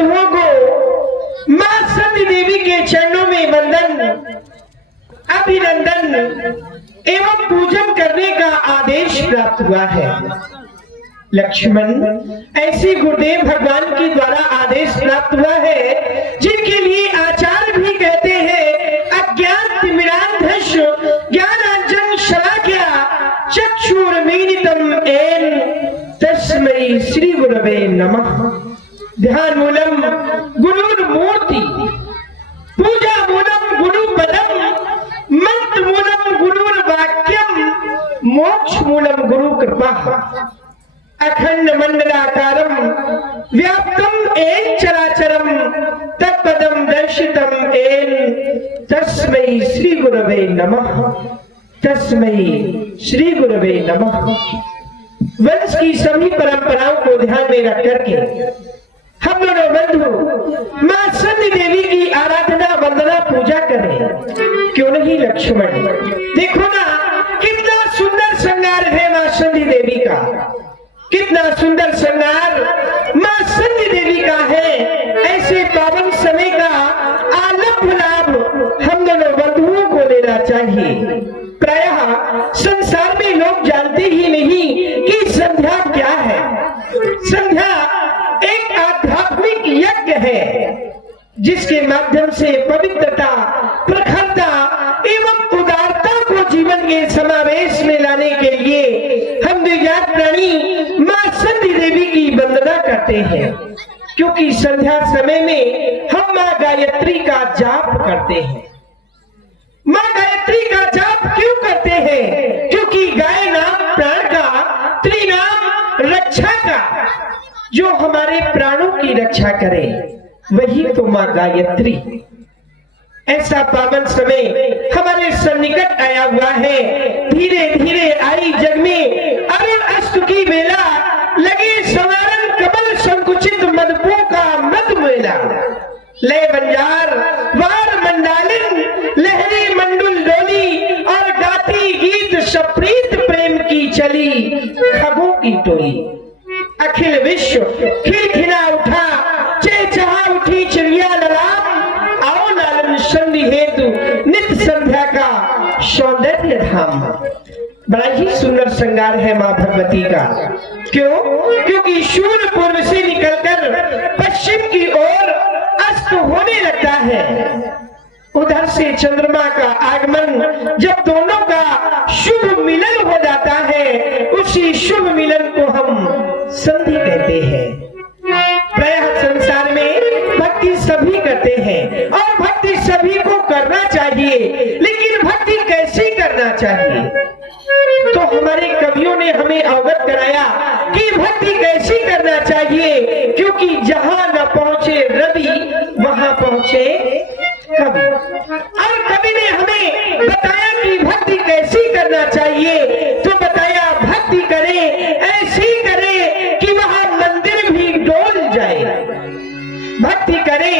बंधुओं को मां सती देवी के चरणों में वंदन, अभिनंदन एवं पूजन करने का आदेश प्राप्त हुआ है। लक्ष्मण, ऐसे गुरुदेव भगवान के द्वारा आदेश प्राप्त हुआ है जिनके लिए आचार्य भी कहते हैं अज्ञात तिमिरांधश ज्ञानांजन शलाक्या चक्षुर्मीलितम येन तस्मै श्री गुरवे नमः। ध्यान मूलम गुरुर्मूर्ति, पूजा मूलम गुरुपदम, मंत्र मूलम गुरुर्वाक्यम, मोक्ष मूलम गुरु कृपा। अखंड मंडलाकारम व्याप्तम येन चराचरम तत्पदम दर्शितम येन तस्मै श्री गुरवे नमः। तस्मै श्री गुरवे नमः। वंश की सभी परंपराओं को ध्यान में रख करके हम दोनों बंधु मां सती देवी की आराधना वंदना पूजा करें, क्यों नहीं लक्ष्मण? देखो ना कितना सुंदर श्रृंगार है मां सती देवी का, कितना सुंदर श्रृंगार मां सती देवी का है। ऐसे पावन समय का आलम लाभ हम दोनों बंधुओं को लेना चाहिए। प्रायः संसार में लोग जानते ही नहीं कि संध्या क्या है। संध्या एक आध्यात्मिक यज्ञ है जिसके माध्यम से पवित्रता, प्रखरता एवं उदारता को जीवन के समावेश में लाने के लिए हम द्विजात प्राणी मां सती देवी की वंदना करते हैं। क्योंकि संध्या समय में हम मां गायत्री का जाप करते हैं। मां गायत्री का जाप क्यों करते हैं? क्योंकि गाय नाम प्राण का, त्रिनाम रक्षा का, जो हमारे प्राणों की रक्षा करे वही तो मां गायत्री। ऐसा पावन समय हमारे सन्निकट आया हुआ है। धीरे धीरे आई जग में अरुण अस्त की बेला, लगे संवारन कमल संकुचित मदपो का मद मेला। लय बंजार वार मंडालिन लहरी मंडुल डोली, और गाती गीत सप्रीत प्रेम की चली खगों की टोली। अखिल विश्व खिलखिला उठा, चहचहा उठी चिड़िया ललाम, आओ नालन संधि हेतु नित्य संध्या का सौंदर्य धाम। बड़ा ही सुंदर श्रृंगार है मां भगवती का। क्यों? क्योंकि सूर्य पूर्व से निकलकर पश्चिम की ओर अस्त होने लगता है। उधर से चंद्रमा का आगमन, जब दोनों का शुभ मिलन हो जाता है, उसी शुभ मिलन को हम संधि कहते हैं। प्रायः संसार में भक्ति सभी करते हैं और भक्ति सभी को करना चाहिए, लेकिन भक्ति कैसे करना चाहिए? तो हमारे कवियों ने हमें अवगत कराया कि भक्ति कैसे करना चाहिए। क्योंकि जहां न पहुंचे रवि वहां पहुंचे कवि। और कवि ने हमें बताया कि भक्ति कैसे करना चाहिए। तो बताया भक्ति करे, ऐसी करे कि वहां मंदिर भी डोल जाए। भक्ति करे,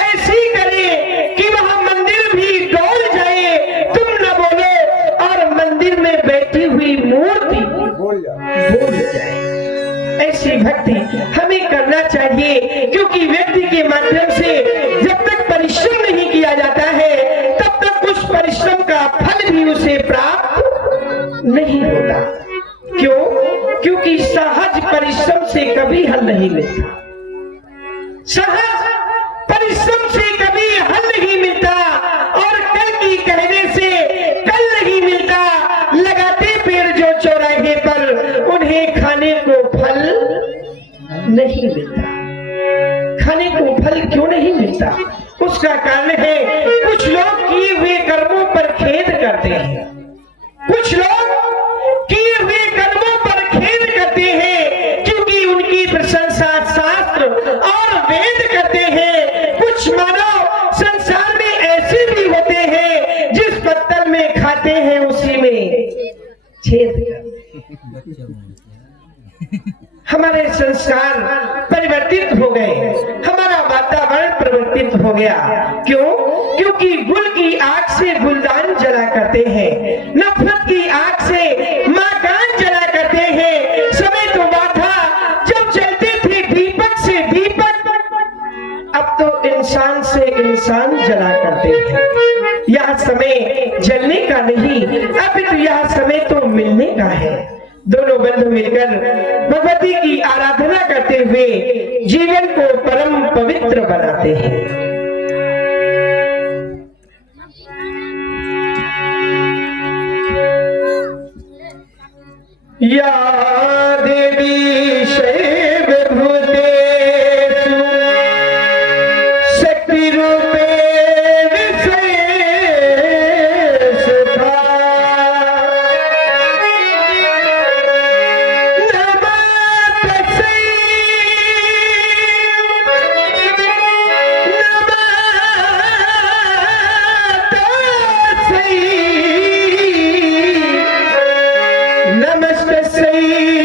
ऐसी करे कि वहां मंदिर भी डोल जाए। तुम न बोलो और मंदिर में बैठी हुई मूर्ति बोल जाए। ऐसी भक्ति हमें करना चाहिए। क्योंकि व्यक्ति के माध्यम से जब तक परिश्रम नहीं किया जाता है, तब तक उस परिश्रम का फल भी उसे प्राप्त नहीं होता। क्यों? क्योंकि सहज परिश्रम से कभी हल नहीं मिलता। सहज परिश्रम से कभी हल नहीं मिलता, और कल की कहने से कल नहीं मिलता। लगाते पेड़ जो चौराहे पर, उन्हें खाने को फल नहीं मिलता। खाने को फल क्यों नहीं मिलता? उसका कारण है कुछ लोग किए हुए कर्मों पर खेद करते हैं। कुछ लोग किए हुए कर्मों पर खेद करते हैं, क्योंकि उनकी प्रशंसा शास्त्र और वेद करते हैं। कुछ मानव संसार में ऐसे भी होते हैं जिस पत्तल में खाते हैं उसी में छेद करते हैं। हमारे संस्कार परिवर्तित हो गए, हमारा वातावरण परिवर्तित हो गया। क्यों? क्योंकि गुल की आग से गुलदान जला करते हैं, नफरत की आग से माकान जला करते हैं। समय तो वह था जब जलते थे दीपक से दीपक, इंसान से इंसान जला करते हैं। यह समय जलने का नहीं, अपितु यह समय तो मिलने का है। दोनों बंधु मिलकर भगवती की आराधना करते हुए जीवन को परम पवित्र बनाते हैं। या देवी शैव भूतेषु शक्ति रूपेण संस्थिता नमस्तस्यै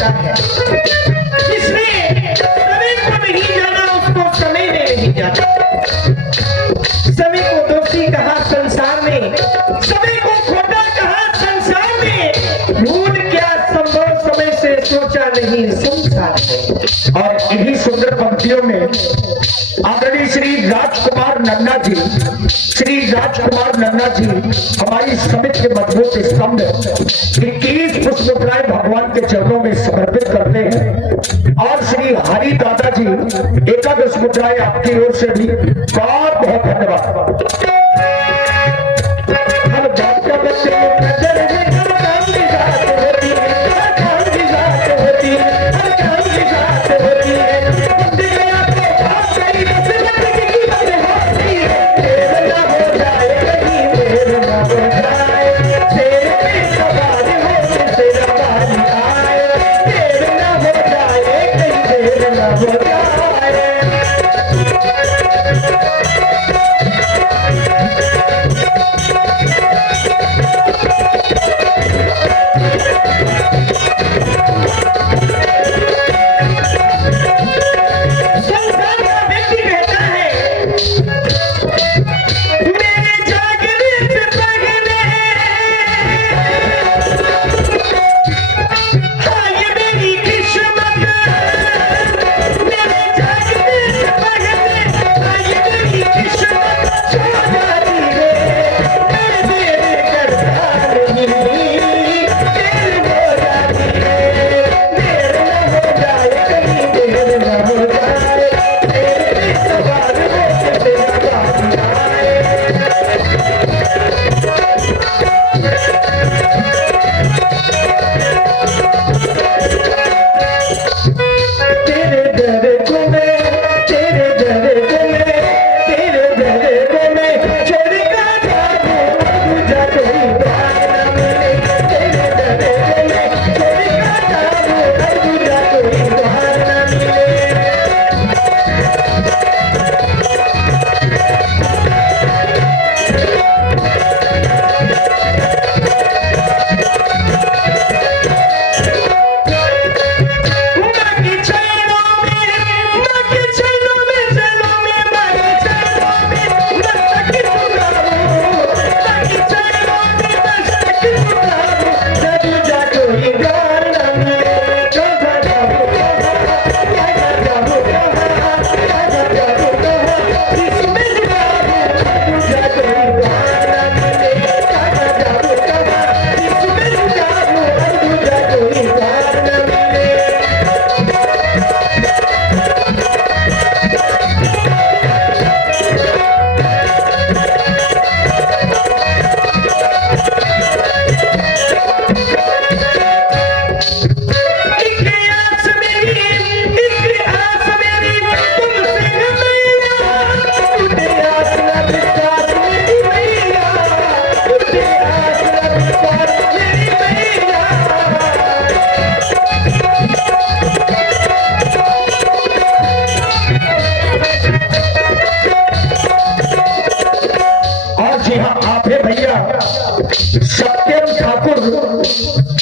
होता है। जिसने समय को नहीं जाना उसको समय ने नहीं जाना। समय को दोषी कहा संसार में, समय को खोटा कहा संसार में। भूल क्या संभव समय से सोचा नहीं संसार में। और इन्हीं सुंदर पंक्तियों में आदरणीय श्री राजकुमार नन्ना जी, हमारी समिति के मजबूत स्तंभ 21 पुष्पमुद्राएं भगवान के चरणों में समर्पित करते हैं। और श्री हरि दादा जी एकादश मुद्राएं आपकी ओर से भी बहुत बहुत धन्यवाद। हम बात का बच्चे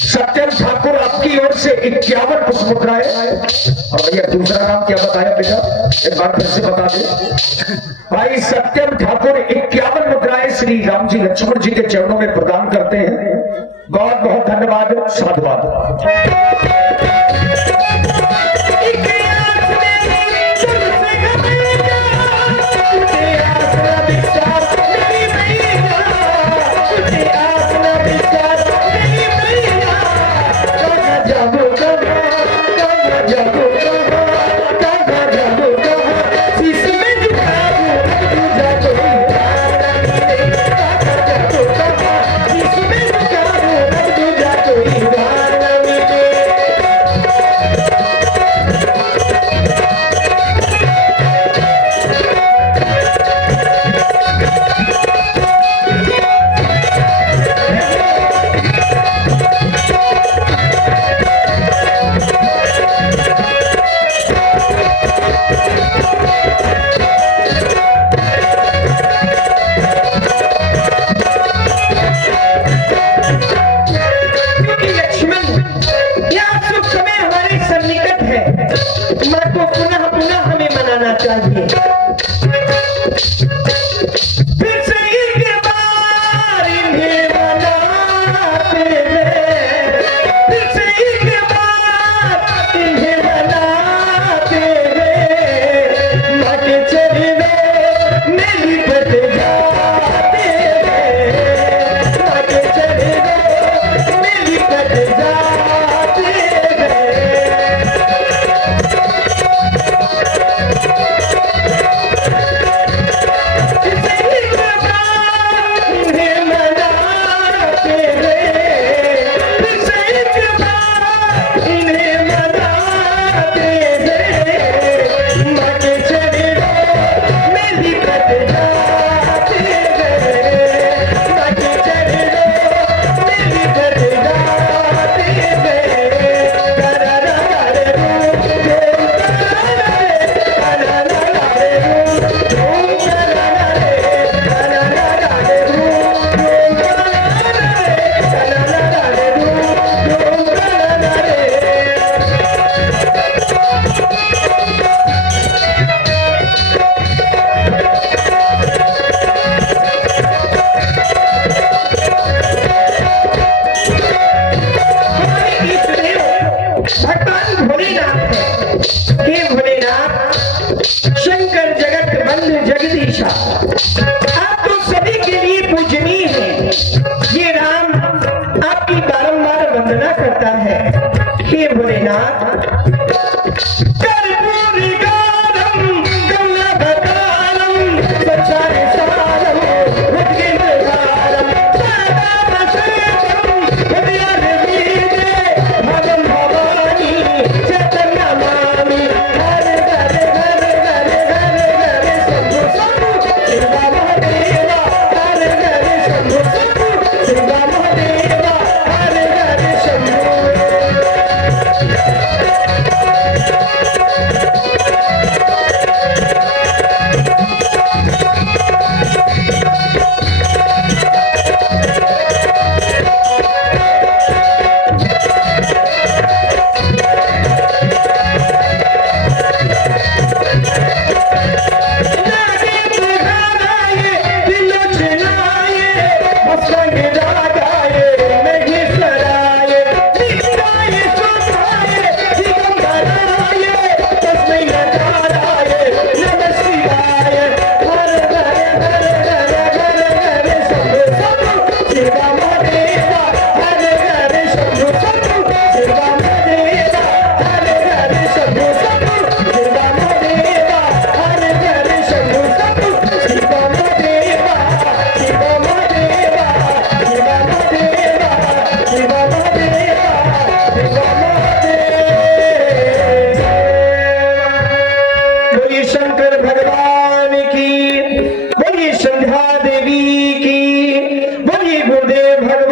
सत्यम ठाकुर आपकी ओर से 51 पुष्पमुद्राएं। और भैया दूसरा नाम क्या बताया बेटा, एक बार फिर से बता दे। भाई सत्यम ठाकुर 51 मुद्राएं श्री राम जी लक्ष्मण जी के चरणों में प्रदान करते हैं। बहुत बहुत धन्यवाद, साधुवाद। समझिए। फिर से एक बार इन्हें मनाते हैं, फिर से एक बार इन्हें मनाते हैं, माँ के चरणों में लिपट जाते हैं, माँ के चरणों में लिपट जाते हैं। भगवान भोलेनाथ है। हे भोलेनाथ, शंकर जगत बंधु जगदीशा, आप तो सभी के लिए पूजनीय हैं। ये राम आपकी बारंबार वंदना करता है। हे भोलेनाथ,